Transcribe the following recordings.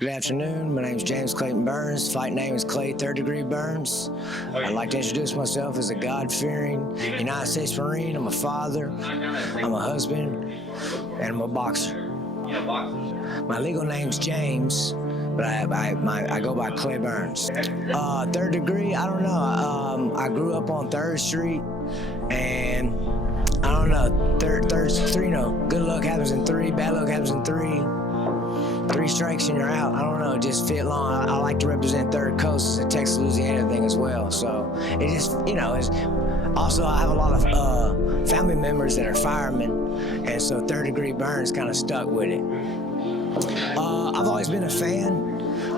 Good afternoon, my name is James Clayton Burns. Fight name is Clay 3rd Degree Burns. I'd like to introduce myself as a God-fearing United States Marine. I'm a father, I'm a husband, and I'm a boxer. My legal name's James, but I go by Clay Burns. 3rd degree, I don't know. I grew up on 3rd Street, and I don't know, third's three, you know, good luck happens in 3, bad luck happens in 3. 3 strikes and you're out. I don't know, it just fit long. I like to represent 3rd Coast as a Texas, Louisiana thing as well. So it just, you know, it's also I have a lot of family members that are firemen, and so 3rd Degree Burns kind of stuck with it. I've always been a fan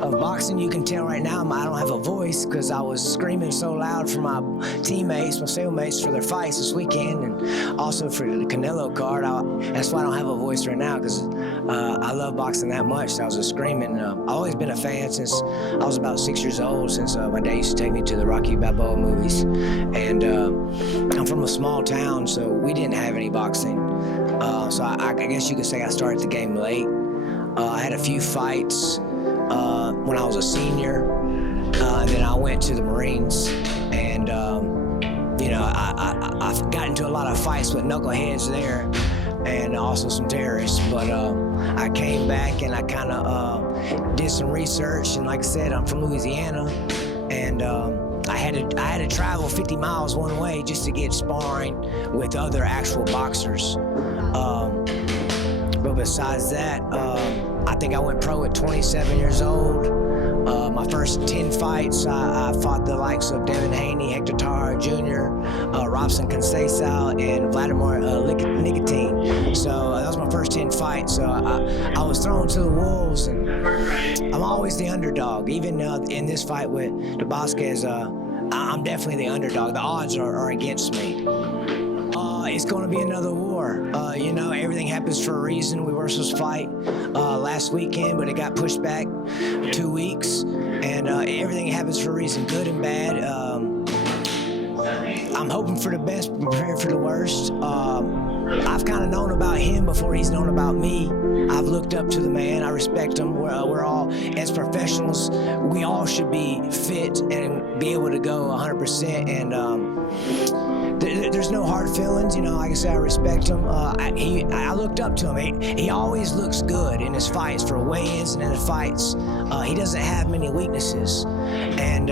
of boxing. You can tell right now I don't have a voice because I was screaming so loud for my teammates, my cellmates, for their fights this weekend, and also for the Canelo card. That's why I don't have a voice right now, because I love boxing that much. So I was just screaming. I've always been a fan since I was about 6 years old, since my dad used to take me to the Rocky Balboa movies. And I'm from a small town, so we didn't have any boxing. So I guess you could say I started the game late. I had a few fights when I was a senior, and then I went to the Marines, and you know, I got into a lot of fights with knuckleheads there, and also some terrorists. But I came back and I kind of did some research, and like I said, I'm from Louisiana, and I had to travel 50 miles one way just to get sparring with other actual boxers. But besides that, I think I went pro at 27 years old. My first 10 fights, I fought the likes of Devin Haney, Hector Tara Jr., Robson Conceição, and Vladimir Nicotine. So that was my first 10 fights. So I was thrown to the wolves, and I'm always the underdog. Even in this fight with Vasquez, I'm definitely the underdog. The odds are against me. It's going to be another war. You know, everything happens for a reason. We were supposed to fight last weekend, but it got pushed back 2 weeks. And everything happens for a reason, good and bad. I'm hoping for the best, prepared for the worst. I've kind of known about him before he's known about me. I've looked up to the man. I respect him. We're all, as professionals, we all should be fit and be able to go 100%. And there's no hard feelings, you know. Like I said, I respect him. I looked up to him. He always looks good in his fights, for weigh-ins and in the fights. He doesn't have many weaknesses, and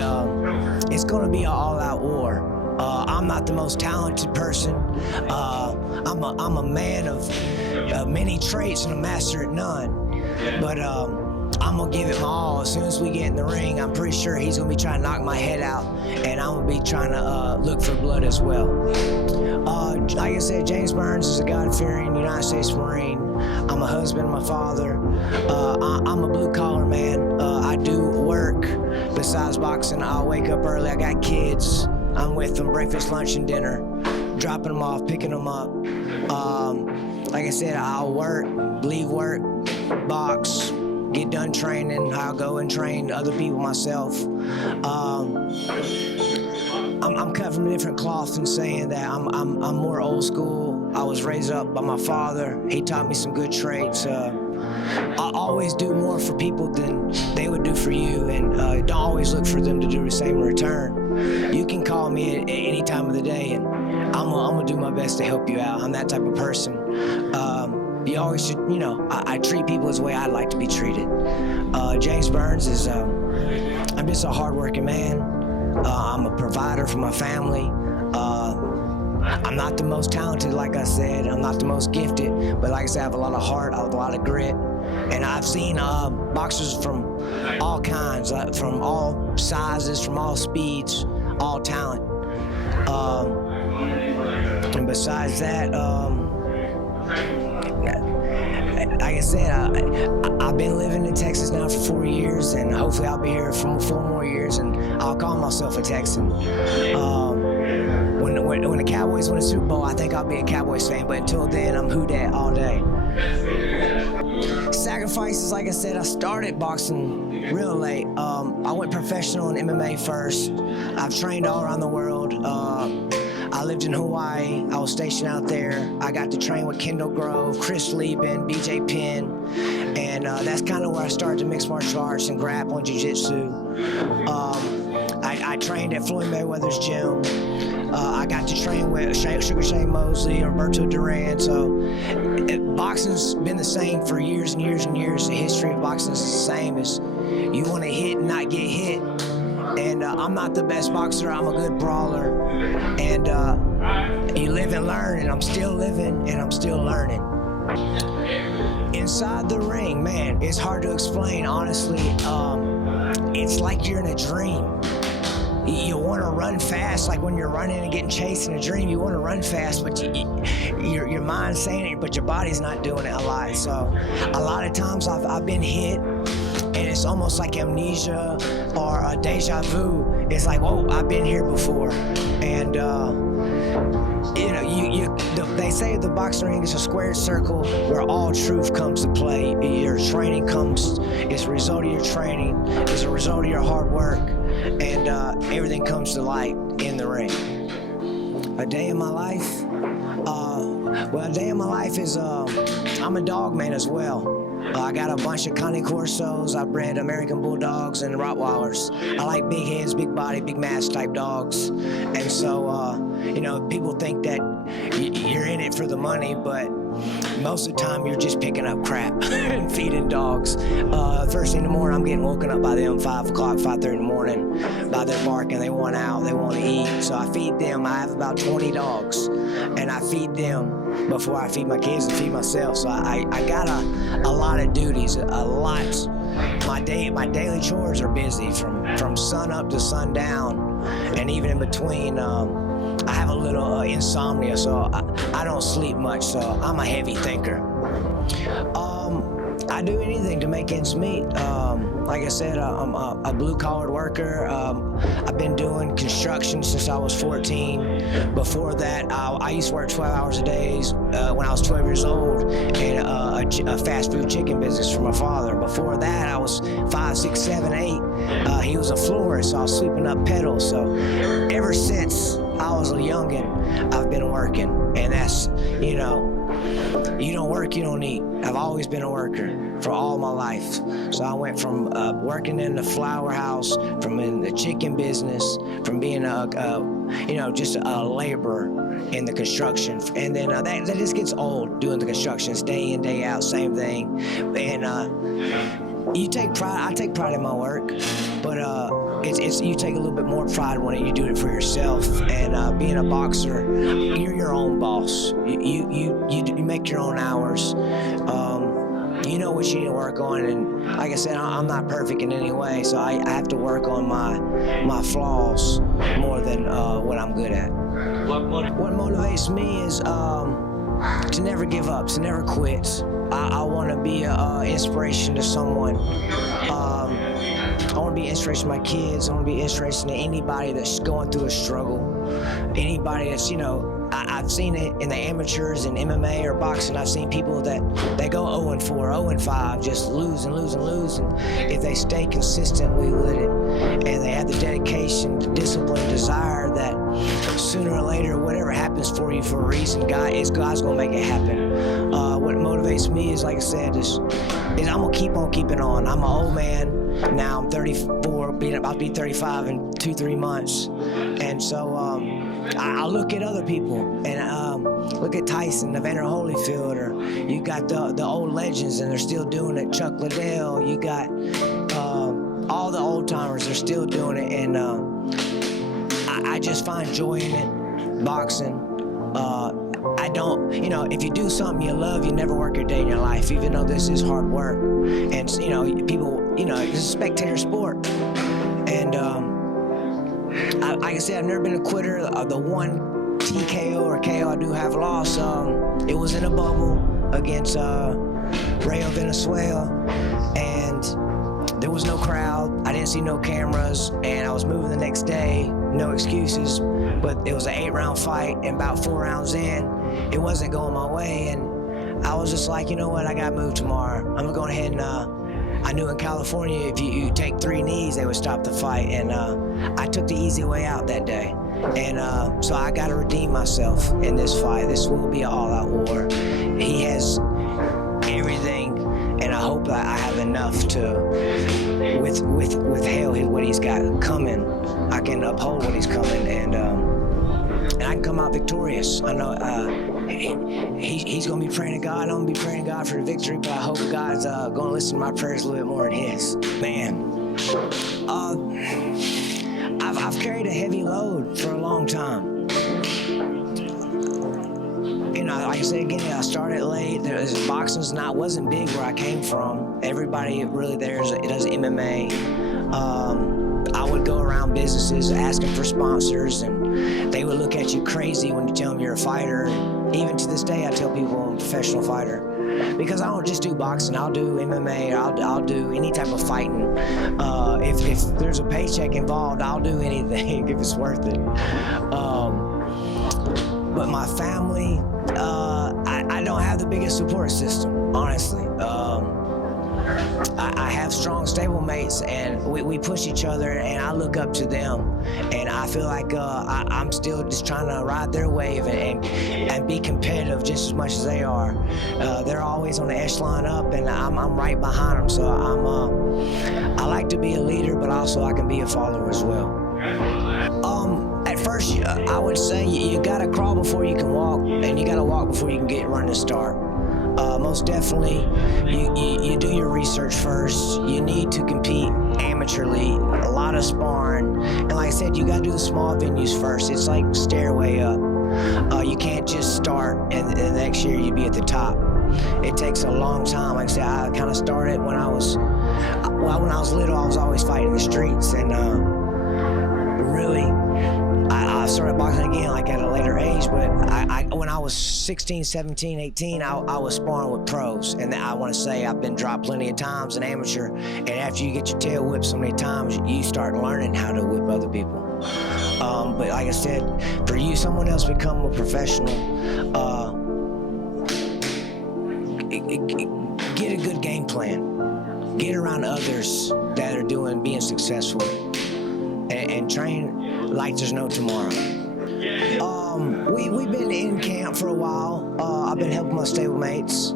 it's going to be an all-out war. I'm not the most talented person. I'm a man of many traits and a master at none. But I'm gonna give it my all. As soon as we get in the ring, I'm pretty sure he's gonna be trying to knock my head out, and I'm gonna be trying to look for blood as well. Like I said, James Burns is a God-fearing United States Marine. I'm a husband, I'm a father. I'm a blue-collar man. I do work besides boxing. I'll wake up early. I got kids. I'm with them breakfast, lunch, and dinner, dropping them off, picking them up. Like I said, I'll work, leave work, box, get done training. I'll go and train other people myself. I'm cut from a different cloth in saying that I'm more old school. I was raised up by my father. He taught me some good traits. I always do more for people than they would do for you, and don't always look for them to do the same in return. You can call me at any time of the day, and I'm gonna do my best to help you out. I'm that type of person. You always should, you know, I treat people as the way I'd like to be treated. James Burns is, I'm just a hardworking man. I'm a provider for my family. I'm not the most talented, like I said. I'm not the most gifted, but like I said, I have a lot of heart, I have a lot of grit. And I've seen boxers from all kinds, from all sizes, from all speeds, all talent. And besides that, like I said, I've been living in Texas now for 4 years, and hopefully I'll be here for 4 more years, and I'll call myself a Texan. When the Cowboys win a Super Bowl, I think I'll be a Cowboys fan, but until then, I'm Who Dat all day. Sacrifices, like I said, I started boxing real late. I went professional in MMA first. I've trained all around the world. I lived in Hawaii. I was stationed out there. I got to train with Kendall Grove, Chris Lieben, BJ Penn, and that's kind of where I started to mix martial arts and grappling, jiu-jitsu. I trained at Floyd Mayweather's gym. I got to train with Sugar Shane Mosley, Roberto Duran. So boxing's been the same for years and years and years. The history of boxing is the same. As you want to hit and not get hit. And I'm not the best boxer. I'm a good brawler. And you live and learn, and I'm still living and I'm still learning. Inside the ring, man, it's hard to explain, honestly. It's like you're in a dream. You want to run fast, like when you're running and getting chased in a dream. You want to run fast, but your mind's saying it, but your body's not doing it a lot. So a lot of times I've been hit, and it's almost like amnesia or a deja vu. It's like, whoa, I've been here before. And you know, they say the boxing ring is a squared circle where all truth comes to play. Your training is a result of your training, is a result of your hard work, and everything comes to light in the ring. A day in my life? Well, a day in my life is, I'm a dog man as well. I got a bunch of Cane Corsos. I bred American Bulldogs and Rottweilers. I like big heads, big body, big mass type dogs. And so, you know, people think that you're in it for the money, but most of the time you're just picking up crap and feeding dogs. First thing in the morning, I'm getting woken up by them 5 o'clock, 5:30 in the morning, by their barking. They want out, they want to eat. So I feed them. I have about 20 dogs, and I feed them before I feed my kids and feed myself. So I got a lot of duties, a lot. My daily chores are busy from sun up to sundown, and even in between. I have a little insomnia, so I don't sleep much, so I'm a heavy thinker. I do anything to make ends meet. Like I said, I'm a blue-collar worker. I've been doing construction since I was 14. Before that, I used to work 12 hours a day when I was 12 years old in a fast food chicken business for my father. Before that, I was 5, 6, 7, 8. He was a florist, so I was sweeping up pedals. So ever since I was a youngin', I've been working, and that's, you know, you don't work, you don't eat. I've always been a worker for all my life. So I went from working in the flower house, from in the chicken business, from being just a laborer in the construction. And then that just gets old, doing the constructions day in, day out, same thing. And I take pride in my work, but you take a little bit more pride when you do it for yourself. And being a boxer, you're your own boss. You make your own hours. You know what you need to work on, and like I said, I'm not perfect in any way, so I have to work on my flaws more than what I'm good at. What motivates me is to never give up, to never quit. I want to be an inspiration to someone. I want to be inspiration to my kids. I want to be inspiration to anybody that's going through a struggle. Anybody that's, you know, I've seen it in the amateurs in MMA or boxing. I've seen people that they go 0-4, 0-5, just lose and lose and lose. And if they stay consistently with it, and they have the dedication, the discipline, desire, that sooner or later, whatever happens for you for a reason, God's gonna make it happen. What motivates me is, like I said, is I'm gonna keep on keeping on. I'm an old man now. I'm 34, about to be 35 in 2-3 months, and so I look at other people and look at Tyson, Evander Holyfield, or you got the old legends and they're still doing it. Chuck Liddell, you got all the old timers, they're still doing it, and I just find joy in it. Boxing. I don't, you know, if you do something you love, you never work a day in your life, even though this is hard work. And, you know, people, you know, it's a spectator sport. And like I said, I've never been a quitter. The one TKO or KO I do have lost, it was in a bubble against Rayo Venezuela. And there was no crowd. I didn't see no cameras. And I was moving the next day, no excuses. But it was an 8-round fight, and about 4 rounds in, it wasn't going my way, and I was just like, you know what, I got to move tomorrow. I'm going to go ahead and, I knew in California, if you take 3 knees, they would stop the fight, and I took the easy way out that day. And so I got to redeem myself in this fight. This will be an all-out war. He has everything, and I hope that I have enough to, with hell, what he's got coming, I can uphold what he's coming, and I can come out victorious. I know he's going to be praying to God. I'm going to be praying to God for the victory, but I hope God's going to listen to my prayers a little bit more than his. Man, I've carried a heavy load for a long time. You know, like I said again, I started late. Boxing's wasn't big where I came from. Everybody really there does MMA. I would go around businesses asking for sponsors, and they would look at you crazy when you tell them you're a fighter. Even to this day, I tell people I'm a professional fighter, because I don't just do boxing. I'll do MMA. I'll do any type of fighting. If there's a paycheck involved, I'll do anything if it's worth it. But my family, I don't have the biggest support system, honestly. I have strong stable mates, and we push each other, and I look up to them, and I feel like I'm still just trying to ride their wave and be competitive just as much as they are. They're always on the echelon up, and I'm right behind them. So I like to be a leader, but also I can be a follower as well. At first, I would say you gotta crawl before you can walk, and you gotta walk before you can run and start. Most definitely, you do your research first. You need to compete amateurly, a lot of sparring. And like I said, you gotta do the small venues first. It's like stairway up. You can't just start and the next year you'd be at the top. It takes a long time. Like I said, I kind of started when I was little. I was always fighting the streets, and really, I started boxing again like at a later age, but when I was 16, 17, 18, I was sparring with pros, and I want to say I've been dropped plenty of times in amateur, and after you get your tail whipped so many times, you start learning how to whip other people. But like I said, for you, someone else become a professional, get a good game plan, get around others that are being successful, and train like there's no tomorrow. We've been in camp for a while. I've been helping my stablemates.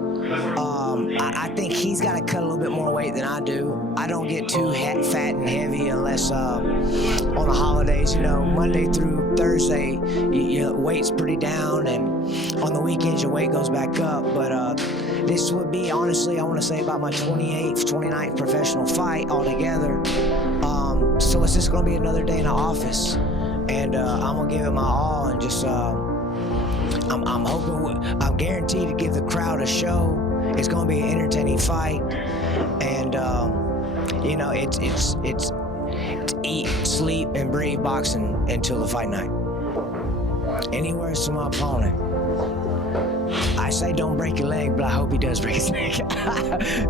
I think he's got to cut a little bit more weight than I do. I don't get too fat and heavy unless on the holidays, Monday through Thursday, your weight's pretty down, and on the weekends your weight goes back up. But this would be, honestly, I want to say about my 28th, 29th professional fight altogether. So it's just going to be another day in the office, and I'm going to give it my all, and just I'm hoping, I'm guaranteed to give the crowd a show. It's going to be an entertaining fight, and it's eat, sleep, and breathe boxing until the fight night. Any words to my opponent? I say don't break your leg, but I hope he does break his leg.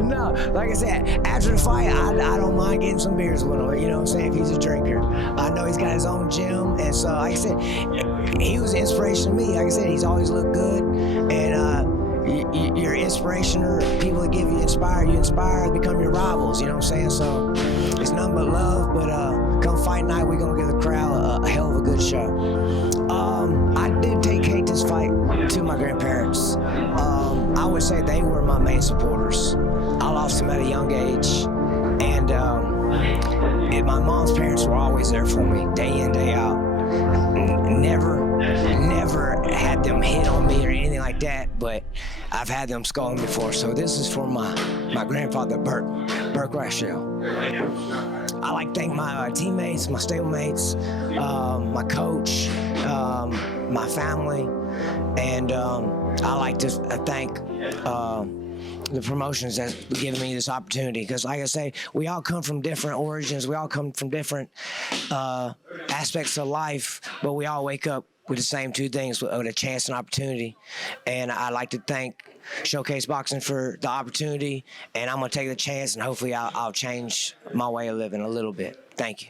No, like I said, after the fight, I don't mind getting some beers with him, you know what I'm saying, if he's a drinker. I know he's got his own gym, and so, like I said, he was an inspiration to me. Like I said, he's always looked good, and you're inspiration, or people that give you inspire, become your rivals, you know what I'm saying? So it's nothing but love, but come fight night, we're going to give the crowd a hell of a good show. I did hate this fight to my grandparents. I would say they were my main supporters. I lost them at a young age, and my mom's parents were always there for me, day in, day out. Never had them hit on me or anything like that, but I've had them scold me before. So this is for my grandfather, Burke Rachel. I like to thank my teammates, my stablemates, my coach, my family, and I like to thank the promotions that's given me this opportunity, because like I say, we all come from different origins, we all come from different aspects of life, but we all wake up with the same two things, with a chance and opportunity. And I like to thank Showcase Boxing for the opportunity, and I'm going to take the chance, and hopefully I'll change my way of living a little bit. Thank you.